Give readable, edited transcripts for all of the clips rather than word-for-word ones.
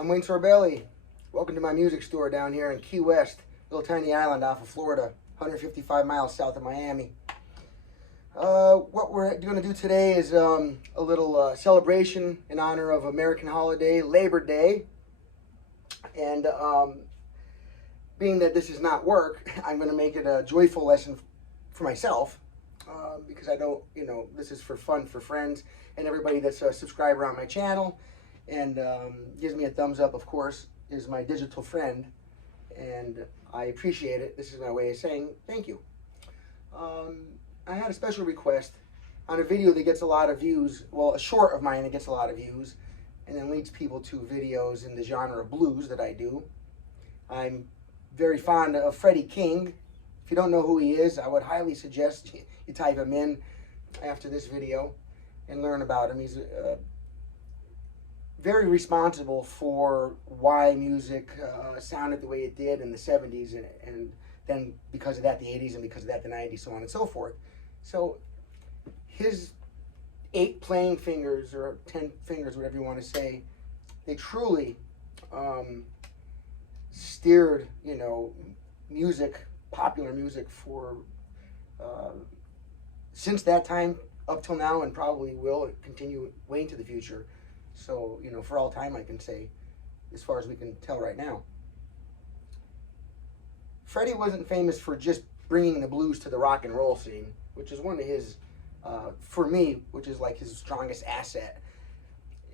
I'm Wayne Sorbelli. Welcome to my music store down here in Key West, little tiny island off of Florida, 155 miles south of Miami. What we're going to do today is a little celebration in honor of American holiday, Labor Day. And being that this is not work, I'm going to make it a joyful lesson for myself. Because I don't, this is for fun for friends and everybody that's a subscriber on my channel and gives me a thumbs up, of course, is my digital friend, and I appreciate it. This is my way of saying thank you. I had a special request on a video that gets a lot of views, well, a short of mine that gets a lot of views, and then leads people to videos in the genre of blues that I do. I'm very fond of Freddie King. If you don't know who he is, I would highly suggest you type him in after this video and learn about him. He's very responsible for why music sounded the way it did in the 70s, and then because of that the 80s, and because of that the 90s, so on and so forth. So his 8 playing fingers, or 10 fingers, whatever you want to say, they truly steered, music, popular music for since that time up till now, and probably will continue way into the future. So, for all time, I can say, as far as we can tell right now. Freddie wasn't famous for just bringing the blues to the rock and roll scene, which is one of his, for me, which is like his strongest asset,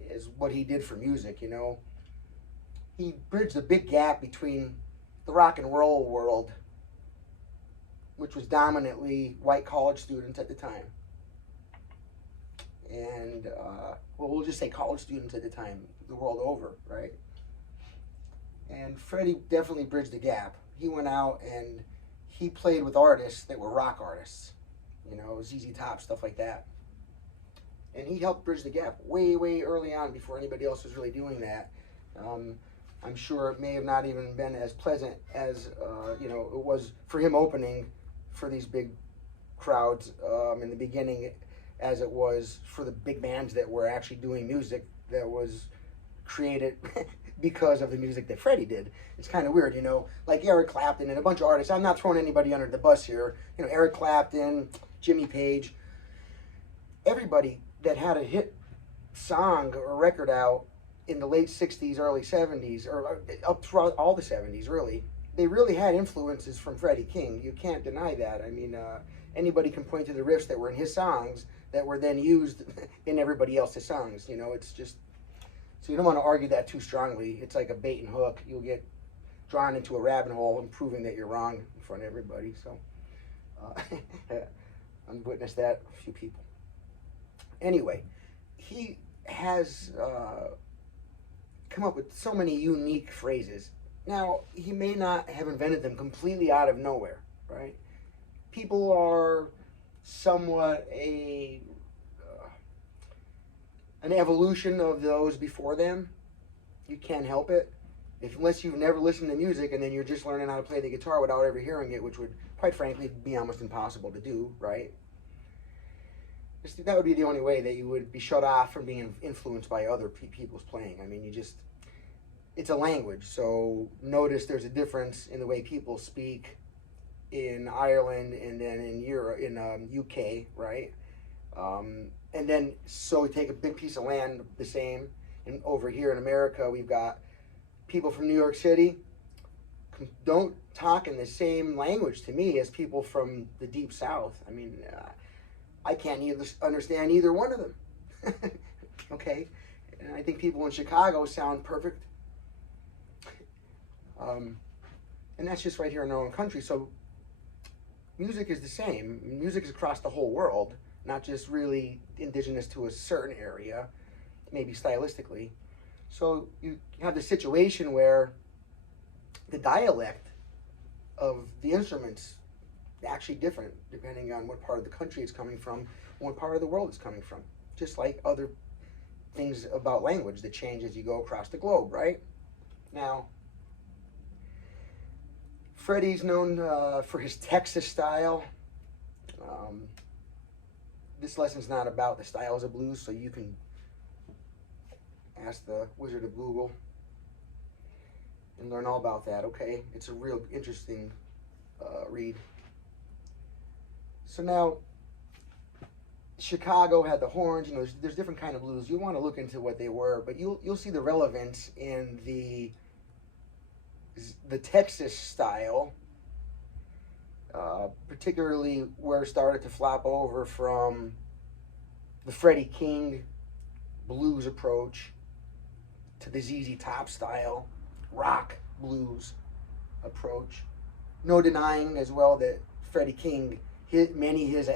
is what he did for music, He bridged the big gap between the rock and roll world, which was dominantly white college students at the time. And, well, we'll just say college students at the time, the world over, right? And Freddie definitely bridged the gap. He went out and he played with artists that were rock artists, ZZ Top, stuff like that. And he helped bridge the gap way, way early on before anybody else was really doing that. I'm sure it may have not even been as pleasant as, it was for him opening for these big crowds in the beginning, as it was for the big bands that were actually doing music that was created because of the music that Freddie did. It's kind of weird, like Eric Clapton and a bunch of artists. I'm not throwing anybody under the bus here. Eric Clapton, Jimmy Page, everybody that had a hit song or record out in the late 60s, early 70s, or up throughout all the 70s, really, they really had influences from Freddie King. You can't deny that. I mean, anybody can point to the riffs that were in his songs that were then used in everybody else's songs. It's just, so you don't want to argue that too strongly. It's like a bait and hook. You'll get drawn into a rabbit hole and proving that you're wrong in front of everybody. So I've witnessed that, a few people. Anyway, he has come up with so many unique phrases. Now, he may not have invented them completely out of nowhere, right? People are somewhat an evolution of those before them. You can't help it. Unless you've never listened to music and then you're just learning how to play the guitar without ever hearing it, which would, quite frankly, be almost impossible to do, right? That would be the only way that you would be shut off from being influenced by other people's playing. I mean, it's a language, so notice there's a difference in the way people speak in Ireland and then in Europe, in UK, right? And then, so we take a big piece of land the same, and over here in America, we've got people from New York City don't talk in the same language to me as people from the deep South. I mean, I can't understand either one of them. Okay? And I think people in Chicago sound perfect. And that's just right here in our own country. So music is the same. Music is across the whole world, not just really indigenous to a certain area, maybe stylistically. So you have the situation where the dialect of the instruments actually different depending on what part of the country it's coming from, what part of the world it's coming from. Just like other things about language that change as you go across the globe, right? Now, Freddie's known for his Texas style. This lesson's not about the styles of blues, so you can ask the Wizard of Google and learn all about that, okay? It's a real interesting read. So now, Chicago had the horns. You know, there's different kind of blues. You want to look into what they were, but you'll see the relevance in the Texas style, particularly where it started to flop over from the Freddie King blues approach to the ZZ Top style rock blues approach. No denying as well that Freddie King, many of his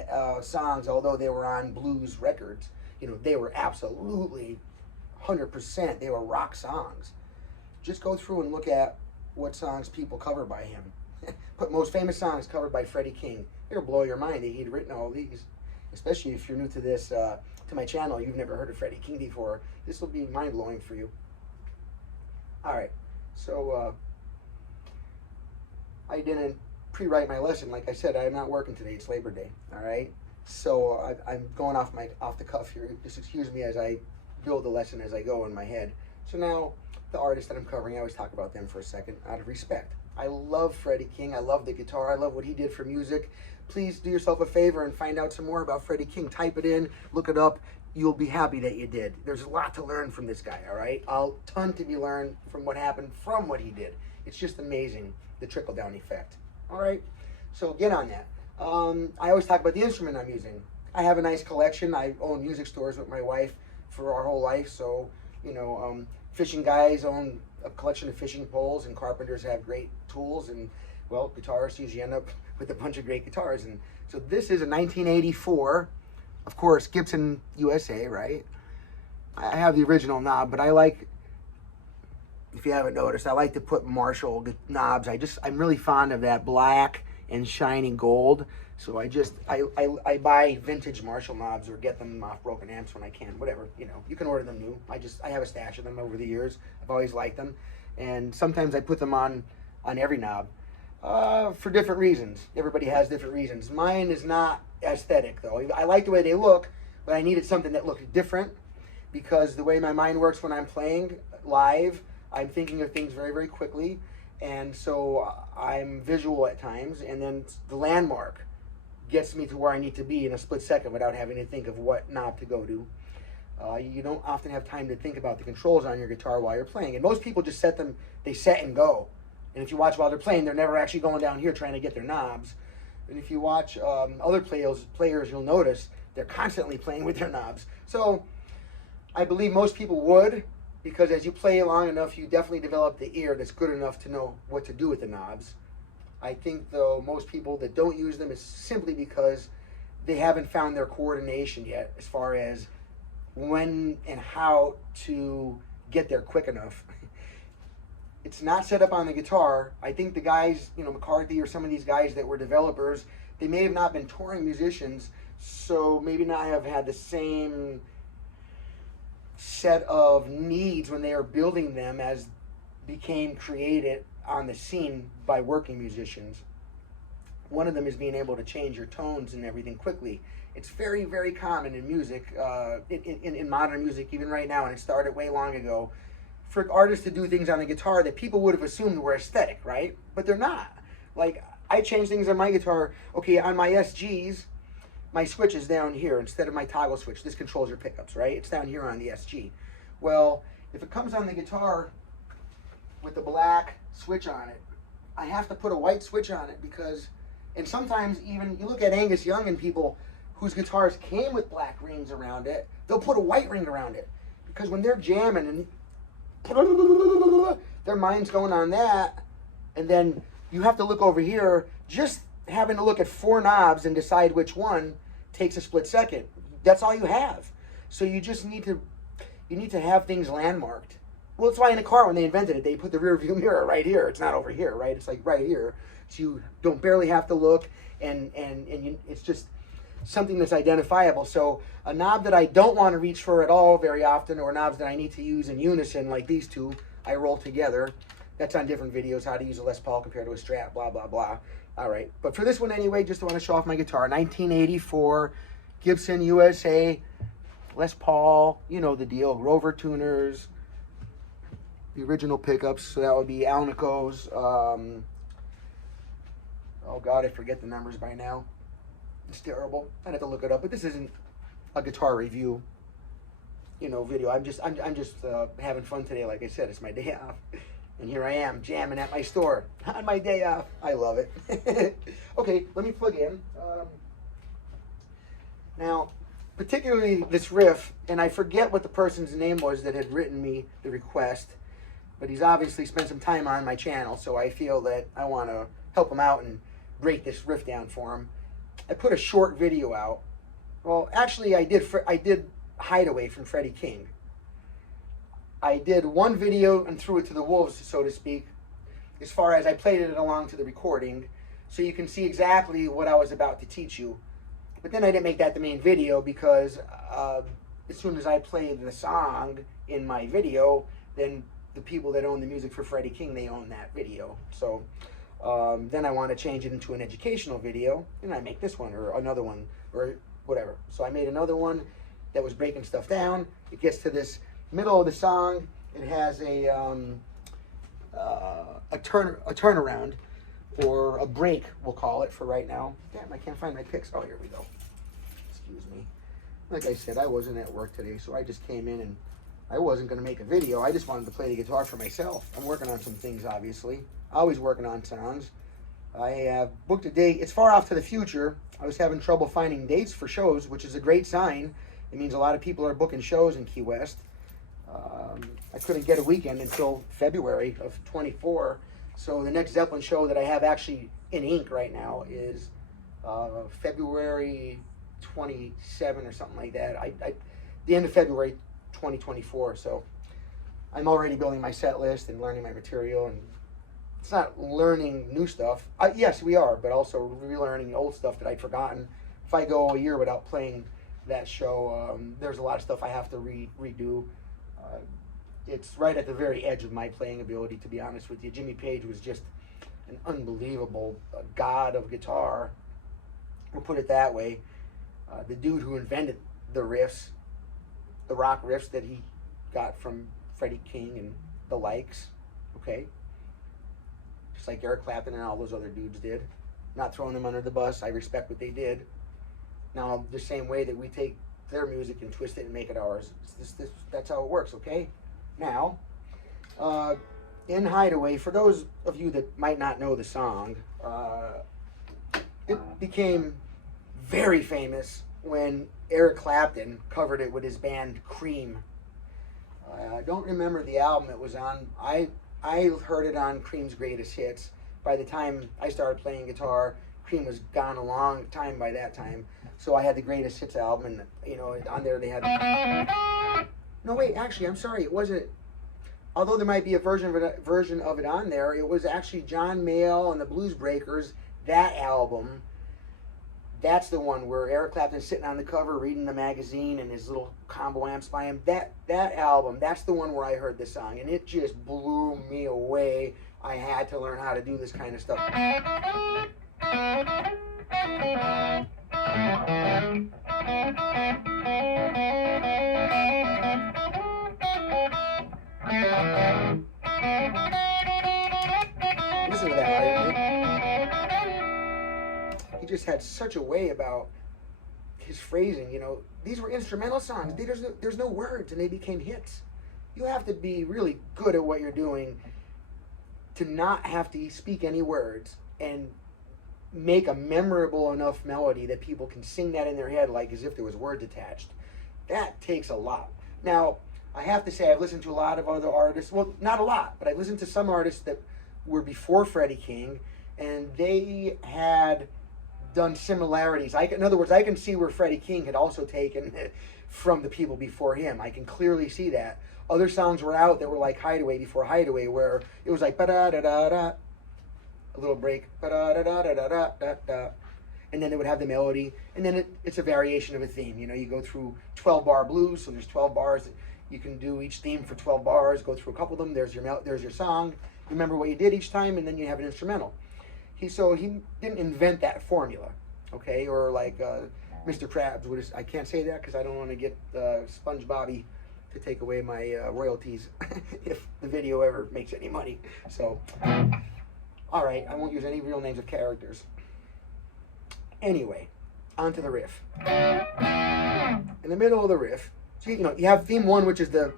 songs, although they were on blues records, you know, they were absolutely 100%, they were rock songs. Just go through and look at what songs people cover by him. But most famous songs covered by Freddie King. It'll blow your mind that he'd written all these. Especially if you're new to this, to my channel, you've never heard of Freddie King before. This will be mind-blowing for you. All right, so I didn't pre-write my lesson. Like I said, I'm not working today. It's Labor Day. All right, so I'm going off the cuff here. Just excuse me as I build the lesson as I go in my head. So now, the artist that I'm covering, I always talk about them for a second out of respect. I love Freddie King. I love the guitar. I love what he did for music. Please do yourself a favor and find out some more about Freddie King. Type it in, look it up. You'll be happy that you did. There's a lot to learn from this guy, all right? A ton to be learned from what happened from what he did. It's just amazing, the trickle-down effect. All right, so get on that. I always talk about the instrument I'm using. I have a nice collection. I own music stores with my wife for our whole life, so, you know, fishing guys own a collection of fishing poles, and carpenters have great tools, and, well, guitarists usually end up with a bunch of great guitars. And so this is a 1984, of course, Gibson USA, right? I have the original knob, but I like, if you haven't noticed, I like to put Marshall knobs. I'm really fond of that black and shiny gold. So I buy vintage Marshall knobs or get them off broken amps when I can, whatever, you know. You can order them new. I have a stash of them over the years. I've always liked them. And sometimes I put them on every knob for different reasons. Everybody has different reasons. Mine is not aesthetic, though. I like the way they look, but I needed something that looked different, because the way my mind works when I'm playing live, I'm thinking of things very, very quickly. And so I'm visual at times, and then the landmark gets me to where I need to be in a split second without having to think of what knob to go to. You don't often have time to think about the controls on your guitar while you're playing. And most people just set them, they set and go. And if you watch while they're playing, they're never actually going down here trying to get their knobs. And if you watch other players, you'll notice they're constantly playing with their knobs. So I believe most people would, because as you play long enough, you definitely develop the ear that's good enough to know what to do with the knobs. I think, though, most people that don't use them is simply because they haven't found their coordination yet as far as when and how to get there quick enough. It's not set up on the guitar. I think the guys, you know, McCarthy or some of these guys that were developers, they may have not been touring musicians, so maybe not have had the same set of needs when they were building them as became created on the scene by working musicians. One of them is being able to change your tones and everything quickly. It's very, very common in music, in modern music, even right now, and it started way long ago, for artists to do things on the guitar that people would have assumed were aesthetic, right? But they're not. Like, I change things on my guitar. Okay, on my SGs, my switch is down here instead of my toggle switch. This controls your pickups, right? It's down here on the SG. Well, if it comes on the guitar with the black switch on it, I have to put a white switch on it because, and sometimes even, you look at Angus Young and people whose guitars came with black rings around it, they'll put a white ring around it. Because when they're jamming and their mind's going on that, and then you have to look over here, just having to look at 4 knobs and decide which one takes a split second. That's all you have. So you just need to have things landmarked. Well, that's why in a car, when they invented it, they put the rear view mirror right here. It's not over here, right? It's like right here. So you don't barely have to look, and it's just something that's identifiable. So a knob that I don't want to reach for at all very often, or knobs that I need to use in unison, like these two, I roll together. That's on different videos, how to use a Les Paul compared to a Strat, blah, blah, blah. All right, but for this one anyway, just want to show off my guitar. 1984, Gibson USA, Les Paul, you know the deal, Rover tuners, the original pickups. So that would be Alnico's. Oh God, I forget the numbers by now. It's terrible. I'd have to look it up. But this isn't a guitar review, video. I'm just having fun today. Like I said, it's my day off, and here I am jamming at my store on my day off. I love it. Okay, let me plug in. Now, particularly this riff, and I forget what the person's name was that had written me the request, but he's obviously spent some time on my channel, so I feel that I want to help him out and break this riff down for him. I put a short video out. Well, actually, I did Hideaway from Freddie King. I did one video and threw it to the wolves, so to speak, as far as I played it along to the recording, so you can see exactly what I was about to teach you. But then I didn't make that the main video because as soon as I played the song in my video, then the people that own the music for Freddie King, they own that video. So then I want to change it into an educational video, and I make this one or another one or whatever. So I made another one that was breaking stuff down. It gets to this middle of the song. It has a turnaround, or a break, we'll call it for right now. Damn, I can't find my picks. Oh, here we go. Excuse me. Like I said, I wasn't at work today, so I just came in and I wasn't going to make a video. I just wanted to play the guitar for myself. I'm working on some things, obviously. Always working on songs. I have booked a date. It's far off to the future. I was having trouble finding dates for shows, which is a great sign. It means a lot of people are booking shows in Key West. I couldn't get a weekend until February of 24. So the next Zeppelin show that I have actually in ink right now is February 27 or something like that. The end of February 2024. So I'm already building my set list and learning my material. And it's not learning new stuff. Yes, we are, but also relearning old stuff that I'd forgotten. If I go a year without playing that show, there's a lot of stuff I have to redo. It's right at the very edge of my playing ability, to be honest with you. Jimmy Page was just an unbelievable god of guitar. We'll put it that way. The dude who invented the riffs, the rock riffs that he got from Freddie King and the likes, okay? Just like Eric Clapton and all those other dudes did. Not throwing them under the bus. I respect what they did. Now, the same way that we take their music and twist it and make it ours. That's how it works, okay? Now, in Hideaway, for those of you that might not know the song, it became very famous when Eric Clapton covered it with his band Cream. I don't remember the album it was on. I heard it on Cream's Greatest Hits. By the time I started playing guitar, Cream was gone a long time by that time. So I had the Greatest Hits album, and on there they had. No, wait, actually, I'm sorry, it wasn't. Although there might be a version of it on there, it was actually John Mayall and the Blues Breakers. That album. That's the one where Eric Clapton's sitting on the cover reading the magazine and his little combo amps by him. That album, that's the one where I heard this song, and it just blew me away. I had to learn how to do this kind of stuff. Listen to that, right? He just had such a way about his phrasing. These were instrumental songs. There's no words, and they became hits. You have to be really good at what you're doing to not have to speak any words and make a memorable enough melody that people can sing that in their head like as if there was words attached. That takes a lot. Now, I have to say I've listened to a lot of other artists. Well, not a lot, but I've listened to some artists that were before Freddie King, and they had done similarities. In other words, I can see where Freddie King had also taken from the people before him. I can clearly see that. Other songs were out that were like Hideaway before Hideaway, where it was like ba-da-da-da-da, a little break, ba-da-da-da-da-da-da-da, and then it would have the melody, and then it's a variation of a theme. You go through 12-bar blues, so there's 12 bars. You can do each theme for 12 bars, go through a couple of them, there's your song, remember what you did each time, and then you have an instrumental. He didn't invent that formula, okay? Or like Mr. Krabs, I can't say that because I don't want to get SpongeBobby to take away my royalties if the video ever makes any money. So, all right, I won't use any real names of characters. Anyway, on to the riff. In the middle of the riff, so you know, you have theme 1, which is the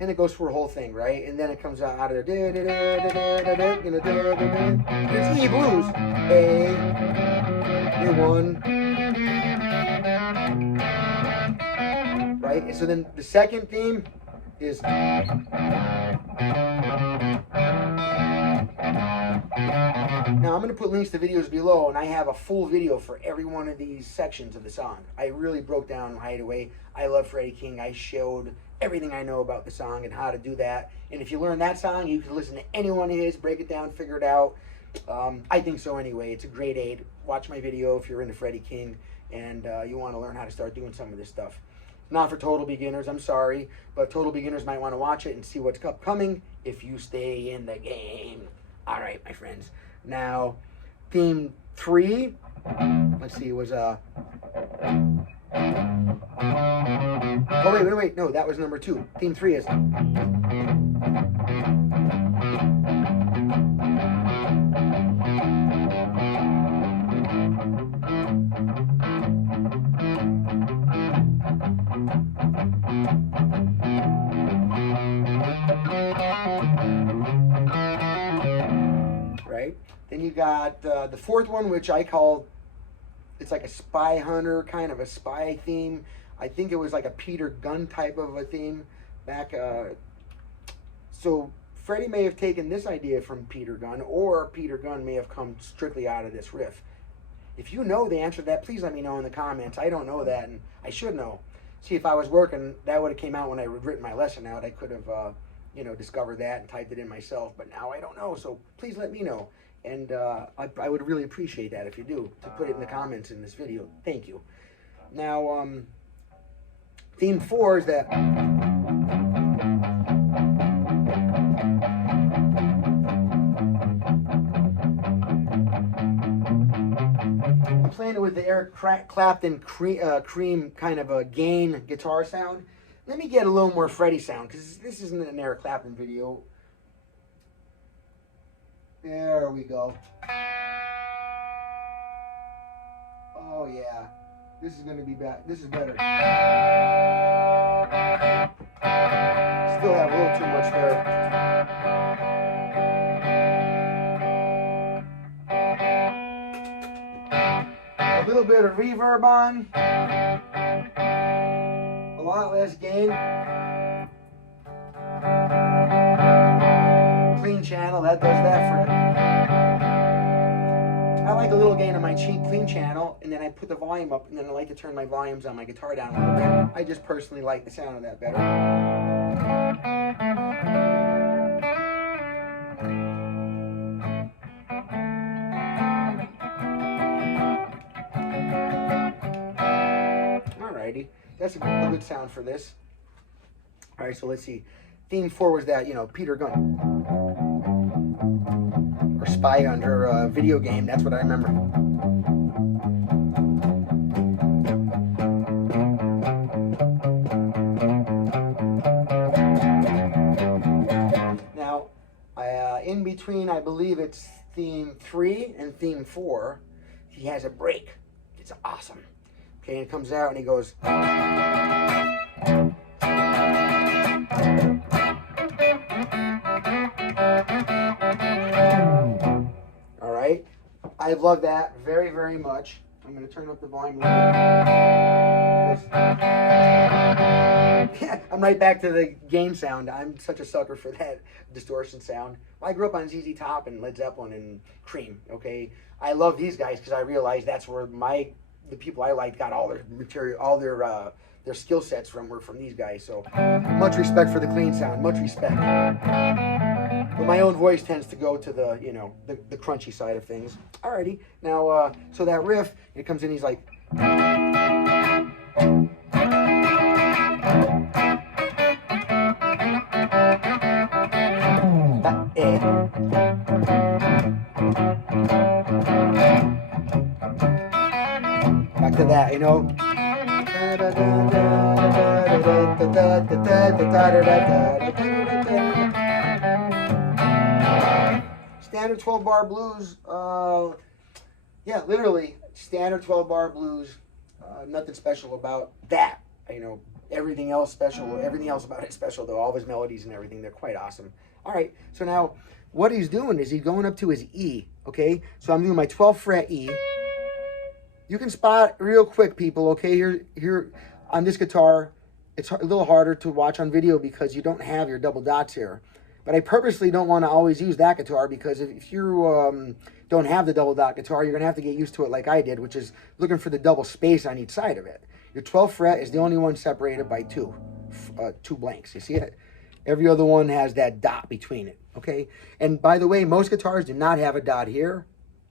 and it goes for a whole thing, right? And then it comes out of there, it's E blues, A1, right? And so then the second theme is now I'm going to put links to videos below, and I have a full video for every one of these sections of the song. I really broke down Hideaway. I love Freddie King. I showed everything I know about the song and how to do that. And if you learn that song, you can listen to any one of his, break it down, figure it out. I think so anyway. It's a great aid. Watch my video if you're into Freddie King and you want to learn how to start doing some of this stuff. Not for total beginners, I'm sorry, but total beginners might want to watch it and see what's upcoming if you stay in the game. All right, my friends. Now, theme 3, let's see, was oh wait, no, that was number 2. Theme 3 is right. Then you got the 4th one, which I call, it's like a spy hunter, kind of a spy theme. I think it was like a Peter Gunn type of a theme back. So Freddie may have taken this idea from Peter Gunn, or Peter Gunn may have come strictly out of this riff. If you know the answer to that, please let me know in the comments. I don't know that, and I should know. See, if I was working, that would have came out when I had written my lesson out. I could have, you know, discovered that and typed it in myself, but now I don't know. So please let me know. And I would really appreciate that if you do, to put it in the comments in this video. Thank you. Now, theme 4 is that. I'm playing it with the Eric Clapton Cream kind of a gain guitar sound. Let me get a little more Freddie sound, because this isn't an Eric Clapton video. There we go. Oh yeah, this is gonna be bad. This is better. Still have a little too much there. A little bit of reverb on. A lot less gain. Clean channel, that does that for it. I like a little gain on my clean channel, and then I put the volume up, and then I like to turn my volumes on my guitar down a little bit. I just personally like the sound of that better. Alrighty, that's a good sound for this. Alright, so let's see. Theme 4 was that, you know, Peter Gunn. Or Spy Hunter video game, that's what I remember. Now, in between, I believe it's theme 3 and theme 4, he has a break. It's awesome. Okay, and it comes out and he goes. Alright, I love that very, very much. I'm going to turn up the volume a little bit. I'm right back to the gain sound. I'm such a sucker for that distortion sound. I grew up on ZZ Top and Led Zeppelin and Cream, okay? I love these guys because I realized that's where the people I liked got all their material, all their skill sets were from these guys. So much respect for the clean sound, much respect. But my own voice tends to go to the, you know, the crunchy side of things. Alrighty, now, so that riff, it comes in, he's like. back to that, you know. Standard 12-bar blues, yeah, literally, standard 12-bar blues, nothing special about that, you know. Everything else special, everything else about it special, though. All of his melodies and everything, they're quite awesome. All right, so now what he's doing is he's going up to his E, okay? So I'm doing my 12th fret E. You can spot real quick, people, okay? Here on this guitar, it's a little harder to watch on video because you don't have your double dots here. But I purposely don't want to always use that guitar because if you don't have the double dot guitar, you're going to have to get used to it like I did, which is looking for the double space on each side of it. Your 12th fret is the only one separated by two blanks. You see it? Every other one has that dot between it, okay? And by the way, most guitars do not have a dot here,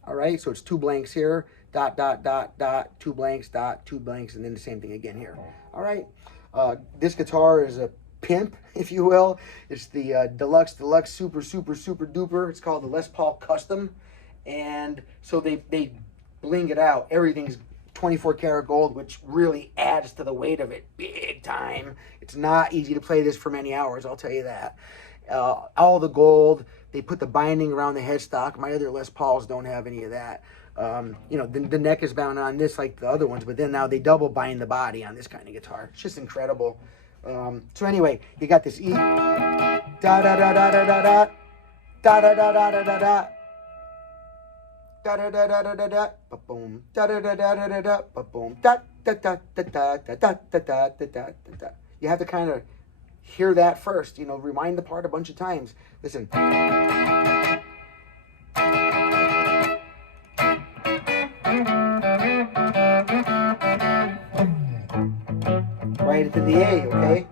all right? So it's two blanks here, dot, dot, dot, dot, two blanks, dot, two blanks, and then the same thing again here, all right? This guitar is a pimp, if you will. It's the deluxe, super, super, super duper. It's called the Les Paul Custom. And so they bling it out. Everything's 24 karat gold, which really adds to the weight of it big time. It's not easy to play this for many hours, I'll tell you that. All the gold, they put the binding around the headstock. My other Les Pauls don't have any of that. You know, the neck is bound on this like the other ones, but then now they double bind the body on this kind of guitar. It's just incredible. So anyway, you got this E, da da da da da da da, da da da da da da da. Da da da da da da da, ba boom. Da da da da da da da, ba boom. Da da da da da da da da da da da. You have to kind of hear that first. You know, rewind the part a bunch of times. Listen. Right into the A, okay?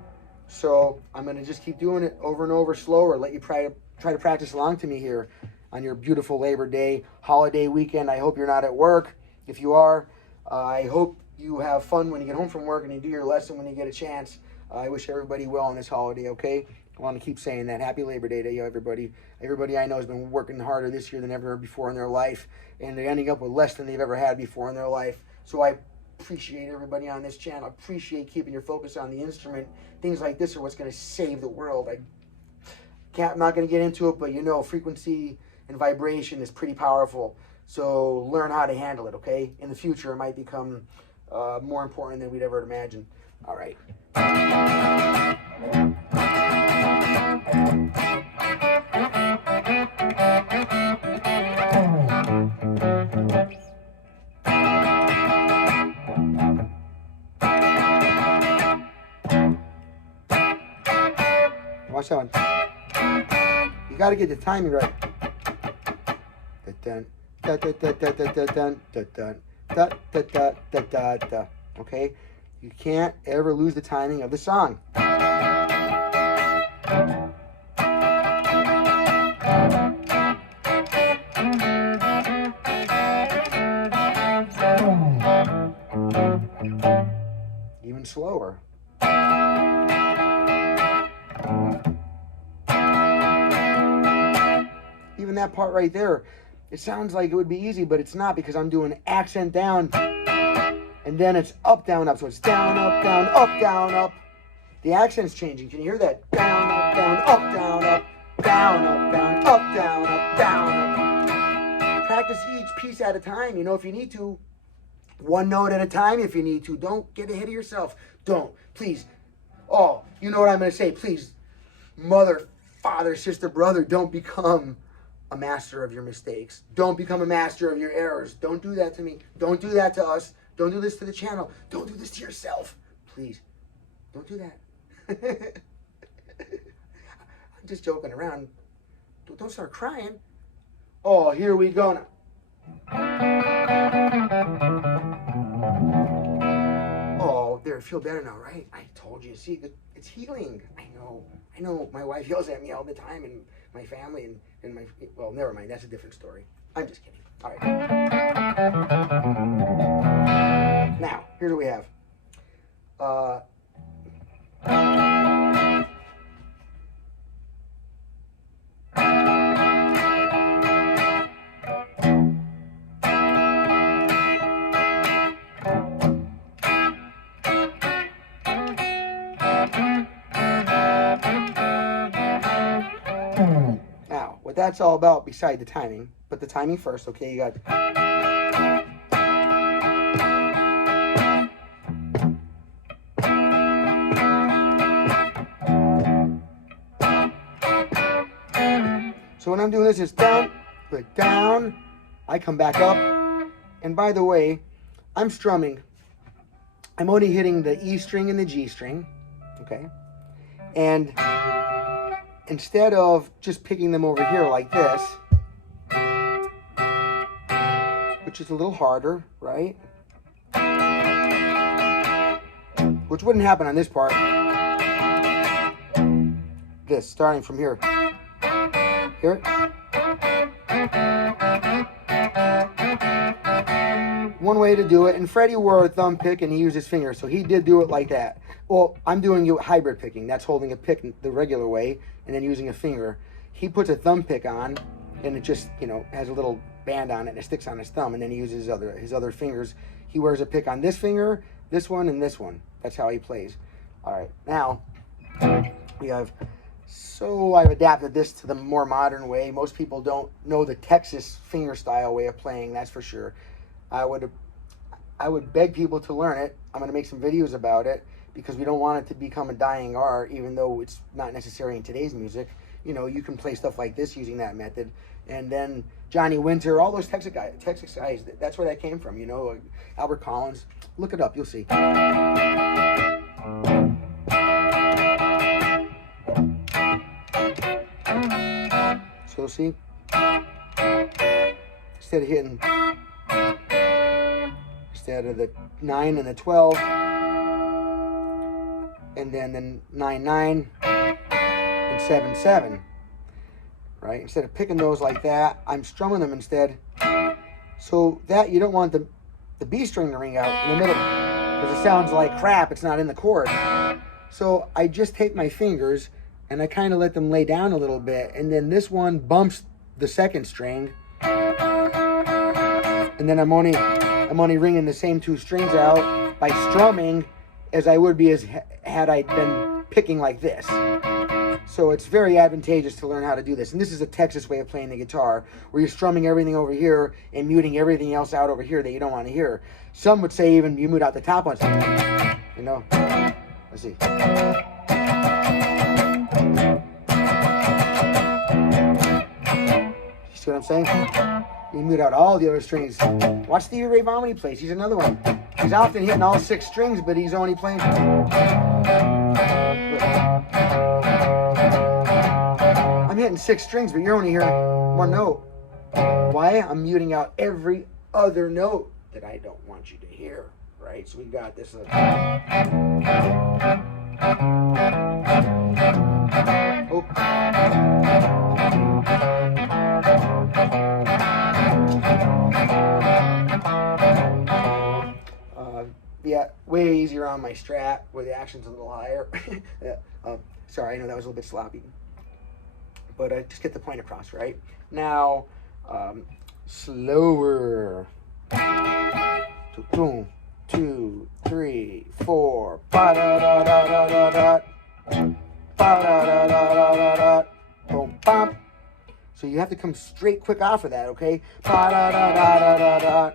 So I'm gonna just keep doing it over and over, slower. Let you try to practice along to me here on your beautiful Labor Day holiday weekend. I hope you're not at work. If you are, I hope you have fun when you get home from work and you do your lesson when you get a chance. I wish everybody well on this holiday, okay? I want to keep saying that. Happy Labor Day to you, everybody. Everybody I know has been working harder this year than ever before in their life, and they're ending up with less than they've ever had before in their life. So I appreciate everybody on this channel. I appreciate keeping your focus on the instrument. Things like this are what's going to save the world. I'm not going to get into it, but you know, frequency and vibration is pretty powerful. So learn how to handle it, okay? In the future, it might become more important than we'd ever imagine. All right. Watch that one. You got to get the timing right. Okay? You can't ever lose the timing of the song. Even slower. Even that part right there, it sounds like it would be easy, but it's not, because I'm doing accent down, and then it's up, down, up. So it's down, up, down, up, down, up. The accent's changing. Can you hear that? Down, up, down, up, down, up, down, up, down, up, down, up, down, up. Practice each piece at a time, you know, if you need to. One note at a time if you need to. Don't get ahead of yourself. Don't. Please. Oh, you know what I'm going to say. Please, mother, father, sister, brother, don't become a master of your mistakes. Don't become a master of your errors. Don't do that to me. Don't do that to us. Don't do this to the channel. Don't do this to yourself. Please. Don't do that. I'm just joking around. Don't start crying. Oh, here we go now. Oh, there, feel better now, right? I told you. See, it's healing. I know. My wife yells at me all the time, and my family, and my, well, never mind. That's a different story. I'm just kidding. All right. Now, here's what we have. that's all about beside the timing. But the timing first, okay? You got... So when I'm doing this, it's down, but down, I come back up. And by the way, I'm strumming. I'm only hitting the E string and the G string, okay? And instead of just picking them over here like this, which is a little harder, right? Which wouldn't happen on this part. This, starting from here. Hear it? One way to do it, and Freddie wore a thumb pick and he used his finger, so he did do it like that. Well, I'm doing it hybrid picking. That's holding a pick the regular way and then using a finger. He puts a thumb pick on, and it just, you know, has a little band on it and it sticks on his thumb, and then he uses his other fingers. He wears a pick on this finger, this one, and this one. That's how he plays. All right, now we have... So I've adapted this to the more modern way. Most people don't know the Texas fingerstyle way of playing, that's for sure. I would beg people to learn it. I'm going to make some videos about it because we don't want it to become a dying art, even though it's not necessary in today's music. You know, you can play stuff like this using that method. And then Johnny Winter, all those Texas guys, that's where that came from, you know, Albert Collins. Look it up, you'll see. So see, instead of the 9 and the 12, and then the 9, 9, and 7, 7, right? Instead of picking those like that, I'm strumming them instead. So that you don't want the B string to ring out in the middle because it sounds like crap. It's not in the chord. So I just take my fingers and I kind of let them lay down a little bit, and then this one bumps the second string, and then I'm only ringing the same 2 strings out by strumming as I would be had I been picking like this. So it's very advantageous to learn how to do this. And this is a Texas way of playing the guitar, where you're strumming everything over here and muting everything else out over here that you don't want to hear. Some would say even you mute out the top ones. You know, let's see. See what I'm saying? You mute out all the other strings. Watch Stevie Ray Vaughan when he plays. He's another one. He's often hitting all 6 strings, but he's only playing. I'm hitting 6 strings, but you're only hearing 1 note. Why? I'm muting out every other note that I don't want you to hear. Right? So we got this. Oh. Yeah, way easier on my Strat where the action's a little higher. Sorry, I know that was a little bit sloppy, but just get the point across, right? Now, slower. 1, 2, 3, 4. Ba da da da da da da. Ba da da da da da da. Boom, bop. So you have to come straight quick off of that, okay? Ba da da da da da da.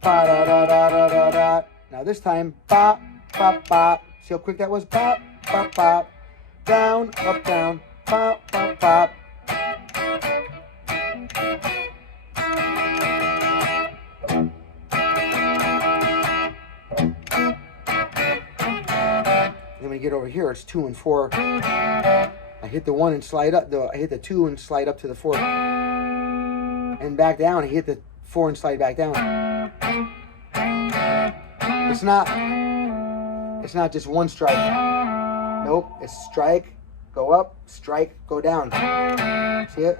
Ba da da da da da da. Now this time, bop, bop, bop. See how quick that was? Bop, bop, bop. Down, up, down. Bop, bop, bop. Then when you get over here, it's 2 and 4. I hit the 1 and slide up. I hit the 2 and slide up to the 4. And back down. I hit the 4 and slide back down. It's not just one strike. Nope, it's strike, go up, strike, go down. See it?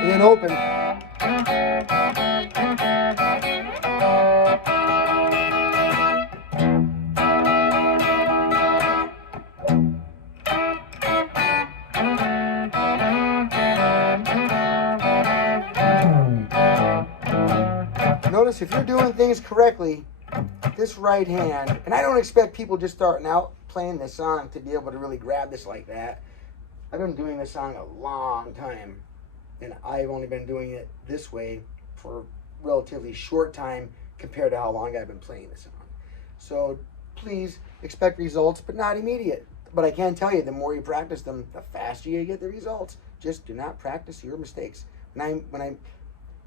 And then open. notice if you're doing things correctly, this right hand, and I don't expect people just starting out playing this song to be able to really grab this like that. I've been doing this song a long time, and I've only been doing it this way for a relatively short time compared to how long I've been playing this song. So please expect results, but not immediate. But I can tell you, the more you practice them, the faster you get the results. Just do not practice your mistakes.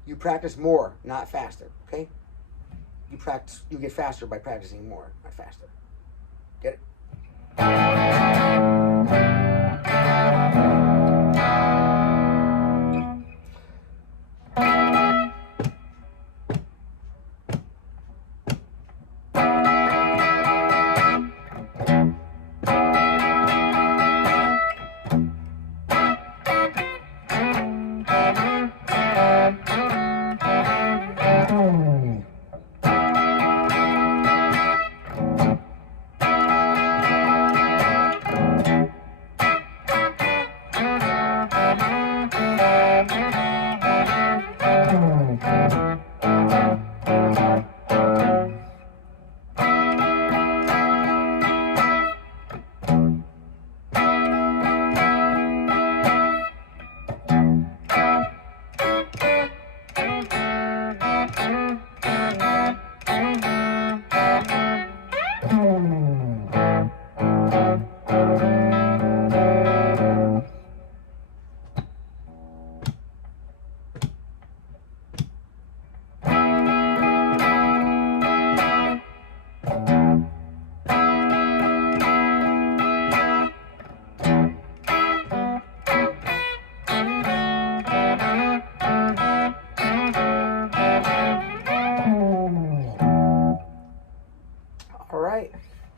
You practice more, not faster, okay? You get faster by practicing more, not faster. Get it?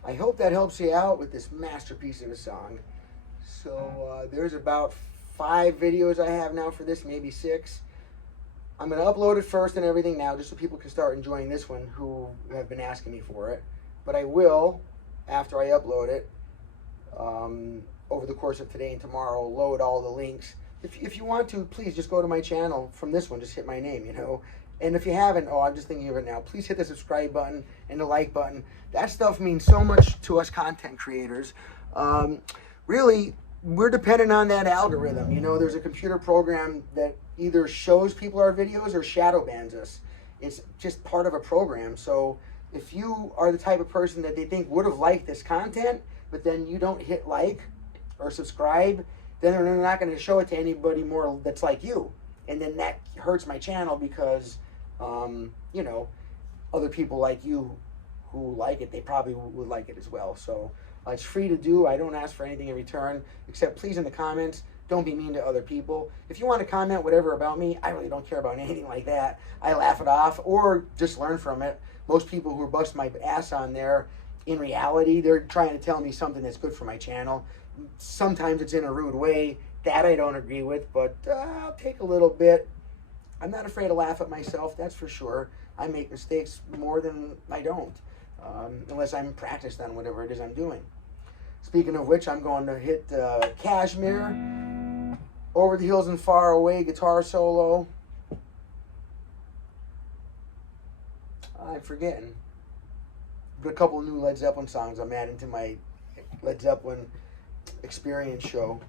I hope that helps you out with this masterpiece of a song. So there's about 5 videos I have now for this, maybe 6. I'm going to upload it first and everything now just so people can start enjoying this one who have been asking me for it. But I will, after I upload it, over the course of today and tomorrow, load all the links. If you want to, please just go to my channel from this one. Just hit my name, you know. And if you haven't, I'm just thinking of it now, please hit the subscribe button and the like button. That stuff means so much to us content creators. Really, we're dependent on that algorithm. You know, there's a computer program that either shows people our videos or shadow bans us. It's just part of a program. So if you are the type of person that they think would have liked this content, but then you don't hit like or subscribe, then they're not going to show it to anybody more that's like you. And then that hurts my channel because, you know, other people like you who like it, they probably would like it as well. So it's free to do. I don't ask for anything in return, except please in the comments, don't be mean to other people. If you want to comment whatever about me, I really don't care about anything like that. I laugh it off or just learn from it. Most people who bust my ass on there, in reality, they're trying to tell me something that's good for my channel. Sometimes it's in a rude way. That I don't agree with, but I'll take a little bit. I'm not afraid to laugh at myself, that's for sure. I make mistakes more than I don't, unless I'm practiced on whatever it is I'm doing. Speaking of which, I'm going to hit Kashmir, Over the Hills and Far Away guitar solo. I'm forgetting. Got a couple of new Led Zeppelin songs I'm adding to my Led Zeppelin experience show.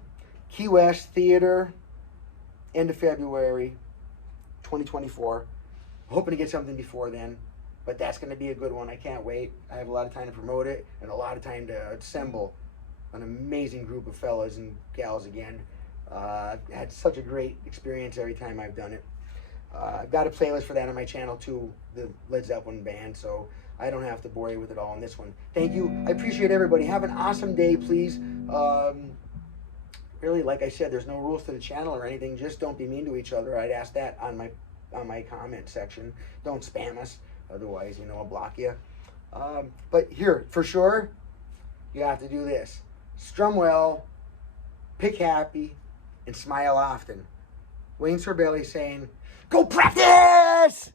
Key West Theater, end of February 2024. Hoping to get something before then, but that's going to be a good one. I can't wait. I have a lot of time to promote it and a lot of time to assemble an amazing group of fellas and gals again. I've had such a great experience every time I've done it. I've got a playlist for that on my channel too, the Led Zeppelin band, so I don't have to bore you with it all in this one. Thank you. I appreciate everybody. Have an awesome day, please. Really, like I said, there's no rules to the channel or anything. Just don't be mean to each other. I'd ask that on my comment section. Don't spam us. Otherwise, you know, I'll block you. But here, for sure, you have to do this. Strum well, pick happy, and smile often. Wayne Sorbelli saying, go practice!